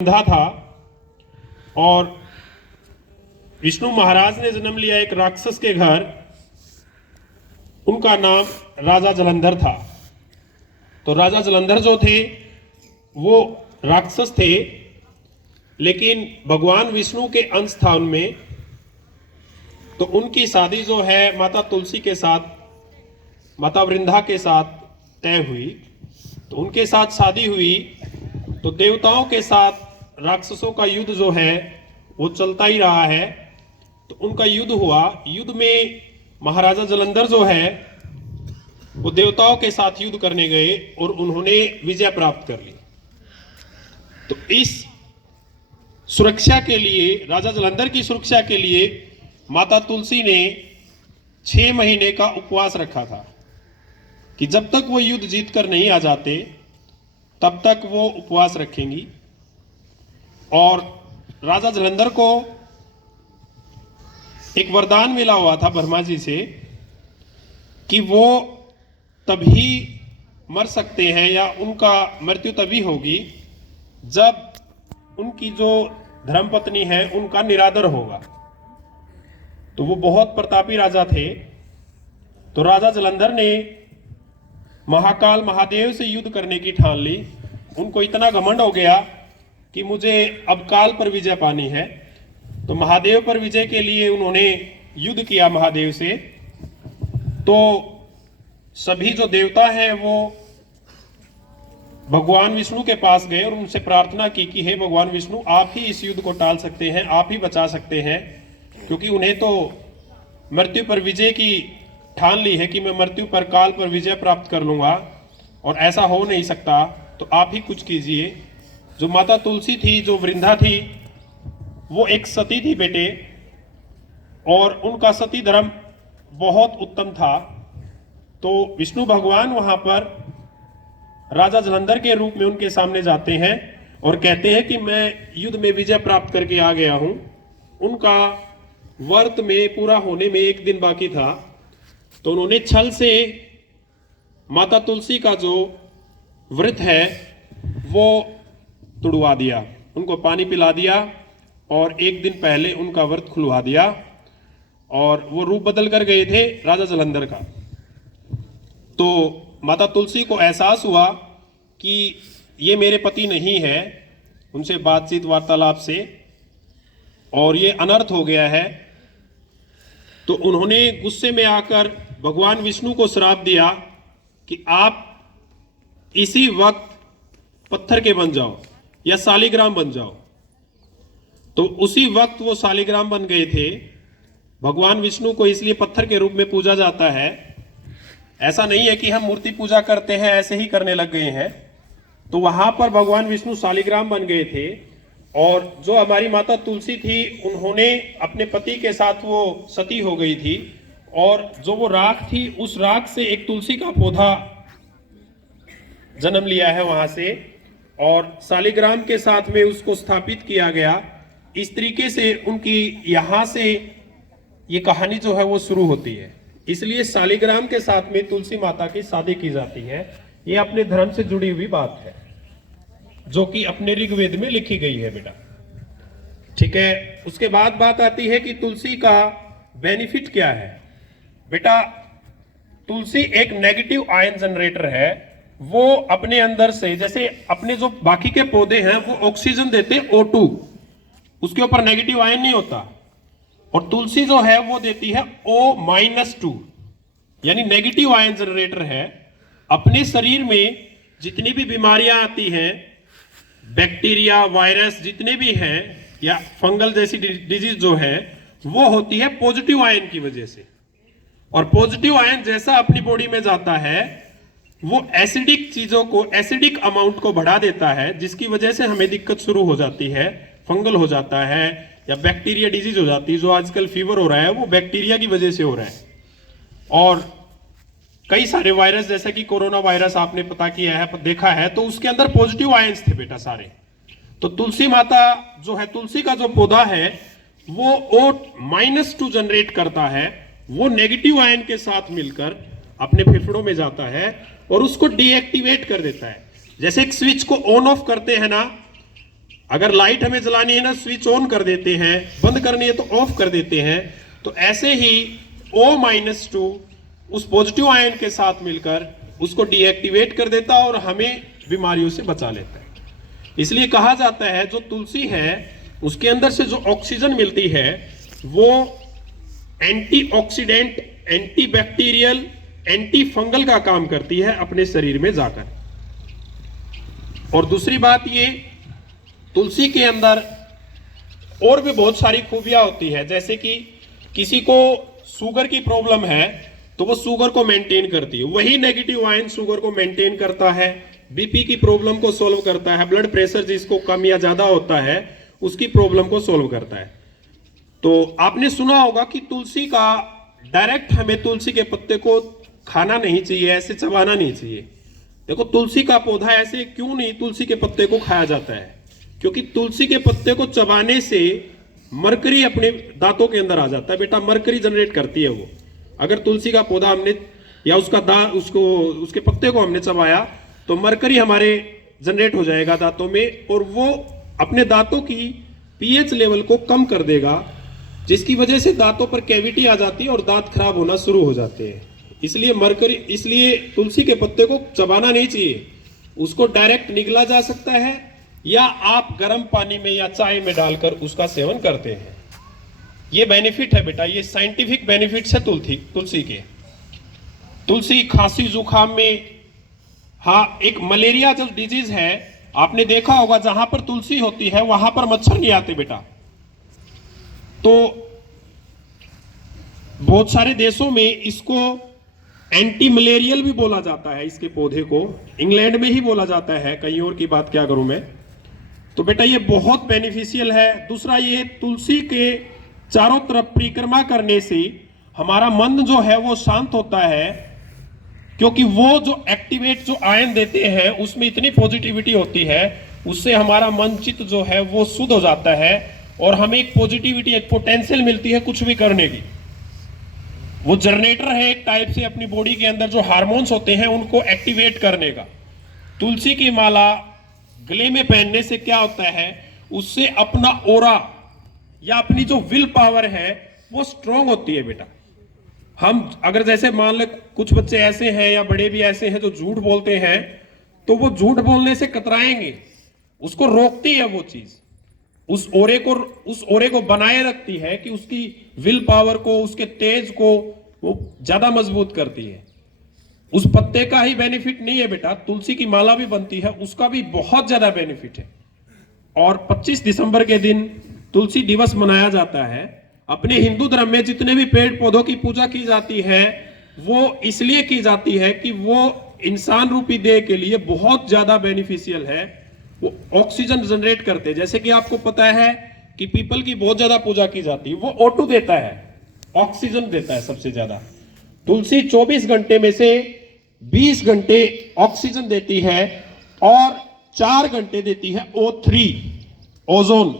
अंधा था और विष्णु महाराज ने जन्म लिया एक राक्षस के घर। उनका नाम राजा जलंधर था। तो राजा जलंधर जो थे वो राक्षस थे, लेकिन भगवान विष्णु के अंश था उनमें। तो उनकी शादी जो है माता तुलसी के साथ, माता वृंदा के साथ तय हुई। तो उनके साथ शादी हुई तो देवताओं के साथ राक्षसों का युद्ध जो है वो चलता ही रहा है। तो उनका युद्ध हुआ। युद्ध में महाराजा जलंधर जो है वो देवताओं के साथ युद्ध करने गए और उन्होंने विजय प्राप्त कर ली। तो इस सुरक्षा के लिए, राजा जलंधर की सुरक्षा के लिए माता तुलसी ने 6 महीने का उपवास रखा था कि जब तक वो युद्ध जीत कर नहीं आ जाते तब तक वो उपवास रखेंगी। और राजा जलंधर को एक वरदान मिला हुआ था ब्रह्मा जी से कि वो तभी मर सकते हैं या उनका मृत्यु तभी होगी जब उनकी जो धर्मपत्नी है उनका निरादर होगा। तो वो बहुत प्रतापी राजा थे। तो राजा जलंधर ने महाकाल महादेव से युद्ध करने की ठान ली। उनको इतना घमंड हो गया कि मुझे अब काल पर विजय पानी है। तो महादेव पर विजय के लिए उन्होंने युद्ध किया महादेव से। तो सभी जो देवता हैं वो भगवान विष्णु के पास गए और उनसे प्रार्थना की कि हे भगवान विष्णु, आप ही इस युद्ध को टाल सकते हैं, आप ही बचा सकते हैं, क्योंकि उन्हें तो मृत्यु पर विजय की ठान ली है कि मैं मृत्यु पर काल पर विजय प्राप्त कर लूंगा और ऐसा हो नहीं सकता। तो आप ही कुछ कीजिए। जो माता तुलसी थी, जो वृंदा थी, वो एक सती थी बेटे, और उनका सती धर्म बहुत उत्तम था। तो विष्णु भगवान वहां पर राजा जलंधर के रूप में उनके सामने जाते हैं और कहते हैं कि मैं युद्ध में विजय प्राप्त करके आ गया हूं। उनका व्रत में पूरा होने में 1 दिन बाकी था। तो उन्होंने छल से माता तुलसी का जो व्रत है वो तुड़वा दिया, उनको पानी पिला दिया और 1 दिन पहले उनका व्रत खुलवा दिया। और वो रूप बदल कर गए थे राजा जलंधर का। तो माता तुलसी को एहसास हुआ कि ये मेरे पति नहीं है, उनसे बातचीत वार्तालाप से, और ये अनर्थ हो गया है। तो उन्होंने गुस्से में आकर भगवान विष्णु को श्राप दिया कि आप इसी वक्त पत्थर के बन जाओ या शालिग्राम बन जाओ। तो उसी वक्त वो शालिग्राम बन गए थे। भगवान विष्णु को इसलिए पत्थर के रूप में पूजा जाता है। ऐसा नहीं है कि हम मूर्ति पूजा करते हैं ऐसे ही करने लग गए हैं। तो वहां पर भगवान विष्णु शालिग्राम बन गए थे। और जो हमारी माता तुलसी थी उन्होंने अपने पति के साथ वो सती हो गई थी, और जो वो राख थी उस राख से एक तुलसी का पौधा जन्म लिया है वहां से, और शालिग्राम के साथ में उसको स्थापित किया गया। इस तरीके से उनकी यहां से ये कहानी जो है वो शुरू होती है। इसलिए शालिग्राम के साथ में तुलसी माता की शादी की जाती है। ये अपने धर्म से जुड़ी हुई बात है जो कि अपने ऋग्वेद में लिखी गई है बेटा, ठीक है। उसके बाद बात आती है कि तुलसी का बेनिफिट क्या है। बेटा, तुलसी एक नेगेटिव आयन जनरेटर है। वो अपने अंदर से, जैसे अपने जो बाकी के पौधे हैं वो ऑक्सीजन देते हैं O2, उसके ऊपर नेगेटिव आयन नहीं होता, और तुलसी जो है वो देती है O-2, यानी नेगेटिव आयन जनरेटर है। अपने शरीर में जितनी भी बीमारियां आती हैं, बैक्टीरिया, वायरस जितने भी हैं, या फंगल जैसी डिजीज जो है, वो होती है पॉजिटिव आयन की वजह से। और पॉजिटिव आयन जैसा अपनी बॉडी में जाता है वो एसिडिक चीजों को, एसिडिक अमाउंट को बढ़ा देता है, जिसकी वजह से हमें दिक्कत शुरू हो जाती है। फंगल हो जाता है या बैक्टीरिया डिजीज हो जाती है। जो आजकल फीवर हो रहा है वो बैक्टीरिया की वजह से हो रहा है। और कई सारे वायरस, जैसे कि कोरोना वायरस आपने पता किया है, देखा है, तो उसके अंदर पॉजिटिव आयंस थे बेटा सारे। तो तुलसी माता जो है, तुलसी का जो पौधा है वो O-2 जनरेट करता है। वो नेगेटिव आयन के साथ मिलकर अपने फेफड़ों में जाता है और उसको डीएक्टिवेट कर देता है। जैसे एक स्विच को ऑन ऑफ करते हैं ना, अगर लाइट हमें जलानी है ना, स्विच ऑन कर देते हैं, बंद करनी है तो ऑफ कर देते हैं। तो ऐसे ही O-2 उस पॉजिटिव आयन के साथ मिलकर उसको डीएक्टिवेट कर देता है और हमें बीमारियों से बचा लेता है। इसलिए कहा जाता है जो तुलसी है उसके अंदर से जो ऑक्सीजन मिलती है वो एंटीऑक्सीडेंट, एंटीबैक्टीरियल, एंटी फंगल का काम करती है अपने शरीर में जाकर। और दूसरी बात ये, तुलसी के अंदर और भी बहुत सारी खूबियां होती है, जैसे कि किसी को शुगर की प्रॉब्लम है तो वो शुगर को मेंटेन करती है, वही नेगेटिव आयन शुगर को मेंटेन करता है। बीपी की प्रॉब्लम को सॉल्व करता है, ब्लड प्रेशर जिसको कम या ज्यादा होता है उसकी प्रॉब्लम को सॉल्व करता है। तो आपने सुना होगा कि तुलसी का डायरेक्ट हमें तुलसी के पत्ते को खाना नहीं चाहिए, ऐसे चबाना नहीं चाहिए। देखो तुलसी का पौधा ऐसे क्यों नहीं तुलसी के पत्ते को खाया जाता है, क्योंकि तुलसी के पत्ते को चबाने से मरकरी अपने दांतों के अंदर आ जाता है। बेटा मरकरी जनरेट करती है वो। अगर तुलसी का पौधा हमने या उसके पत्ते को हमने चबाया तो मरकरी हमारे जनरेट हो जाएगा दांतों में, और वो अपने दांतों की पीएच लेवल को कम कर देगा, जिसकी वजह से दांतों पर कैविटी आ जाती है और दांत खराब होना शुरू हो जाते हैं। इसलिए तुलसी के पत्ते को चबाना नहीं चाहिए, उसको डायरेक्ट निगला जा सकता है या आप गर्म पानी में या चाय में डालकर उसका सेवन करते हैं। ये बेनिफिट है बेटा, ये साइंटिफिक बेनिफिट्स है तुलसी के। तुलसी खांसी जुकाम में, हाँ एक मलेरिया जो डिजीज है आपने देखा होगा, जहां पर तुलसी होती है वहां पर मच्छर नहीं आते बेटा। तो बहुत सारे देशों में इसको एंटी मलेरियल भी बोला जाता है, इसके पौधे को इंग्लैंड में ही बोला जाता है, कहीं और की बात क्या करूं मैं। तो बेटा ये बहुत बेनिफिशियल है। दूसरा ये तुलसी के चारों तरफ परिक्रमा करने से हमारा मन जो है वो शांत होता है, क्योंकि वो जो एक्टिवेट जो आयन देते हैं उसमें इतनी पॉजिटिविटी होती है, उससे हमारा मन चित्त जो है वो शुद्ध हो जाता है और हमें एक पॉजिटिविटी, एक पोटेंशियल मिलती है कुछ भी करने की। वो जनरेटर है एक टाइप से अपनी बॉडी के अंदर जो हार्मोन्स होते हैं उनको एक्टिवेट करने का। तुलसी की माला गले में पहनने से क्या होता है, उससे अपना ओरा या अपनी जो विल पावर है वो स्ट्रांग होती है बेटा। हम अगर जैसे मान ले कुछ बच्चे ऐसे हैं या बड़े भी ऐसे हैं जो झूठ बोलते हैं, तो वो झूठ बोलने से कतराएंगे, उसको रोकती है वो चीज, उस ओरे को बनाए रखती है कि उसकी विल पावर को, उसके तेज को वो ज्यादा मजबूत करती है। उस पत्ते का ही बेनिफिट नहीं है बेटा, तुलसी की माला भी बनती है, उसका भी बहुत ज्यादा बेनिफिट है। और 25 दिसंबर के दिन तुलसी दिवस मनाया जाता है। अपने हिंदू धर्म में जितने भी पेड़ पौधों की पूजा की जाती है वो इसलिए की जाती है कि वो इंसान रूपी देह के लिए बहुत ज्यादा बेनिफिशियल है। वो ऑक्सीजन जनरेट करते हैं, जैसे कि आपको पता है कि पीपल की बहुत ज्यादा पूजा की जाती है, वो O2 देता है, ऑक्सीजन देता है सबसे ज्यादा। तुलसी 24 घंटे में से 20 घंटे ऑक्सीजन देती है और 4 घंटे देती है O3, ओजोन।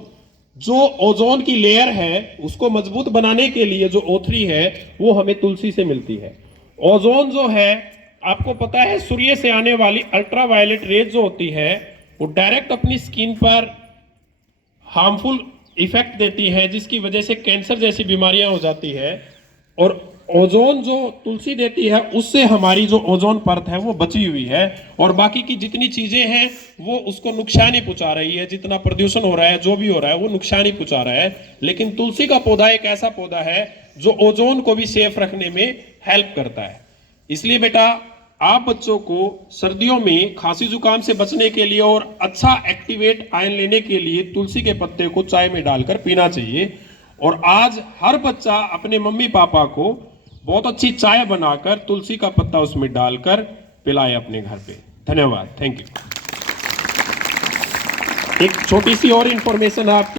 जो ओजोन की लेयर है उसको मजबूत बनाने के लिए जो O3 है वो हमें तुलसी से मिलती है। ओजोन जो है आपको पता है सूर्य से आने वाली अल्ट्रावायलेट रेज जो होती है वो डायरेक्ट अपनी स्किन पर हार्मफुल इफेक्ट देती है, जिसकी वजह से कैंसर जैसी बीमारियां हो जाती है। और ओजोन जो तुलसी देती है उससे हमारी जो ओजोन परत है वो बची हुई है, और बाकी की जितनी चीजें हैं वो उसको नुकसान ही पहुंचा रही है। जितना प्रदूषण हो रहा है, जो भी हो रहा है, वो नुकसान ही पहुंचा रहा है। लेकिन तुलसी का पौधा एक ऐसा पौधा है जो ओजोन को भी सेफ रखने में हेल्प करता है। इसलिए बेटा आप बच्चों को सर्दियों में खांसी जुकाम से बचने के लिए और अच्छा एक्टिवेट आयन लेने के लिए तुलसी के पत्ते को चाय में डालकर पीना चाहिए। और आज हर बच्चा अपने मम्मी पापा को बहुत अच्छी चाय बनाकर तुलसी का पत्ता उसमें डालकर पिलाए अपने घर पे। धन्यवाद, थैंक यू। एक छोटी सी और इंफॉर्मेशन आप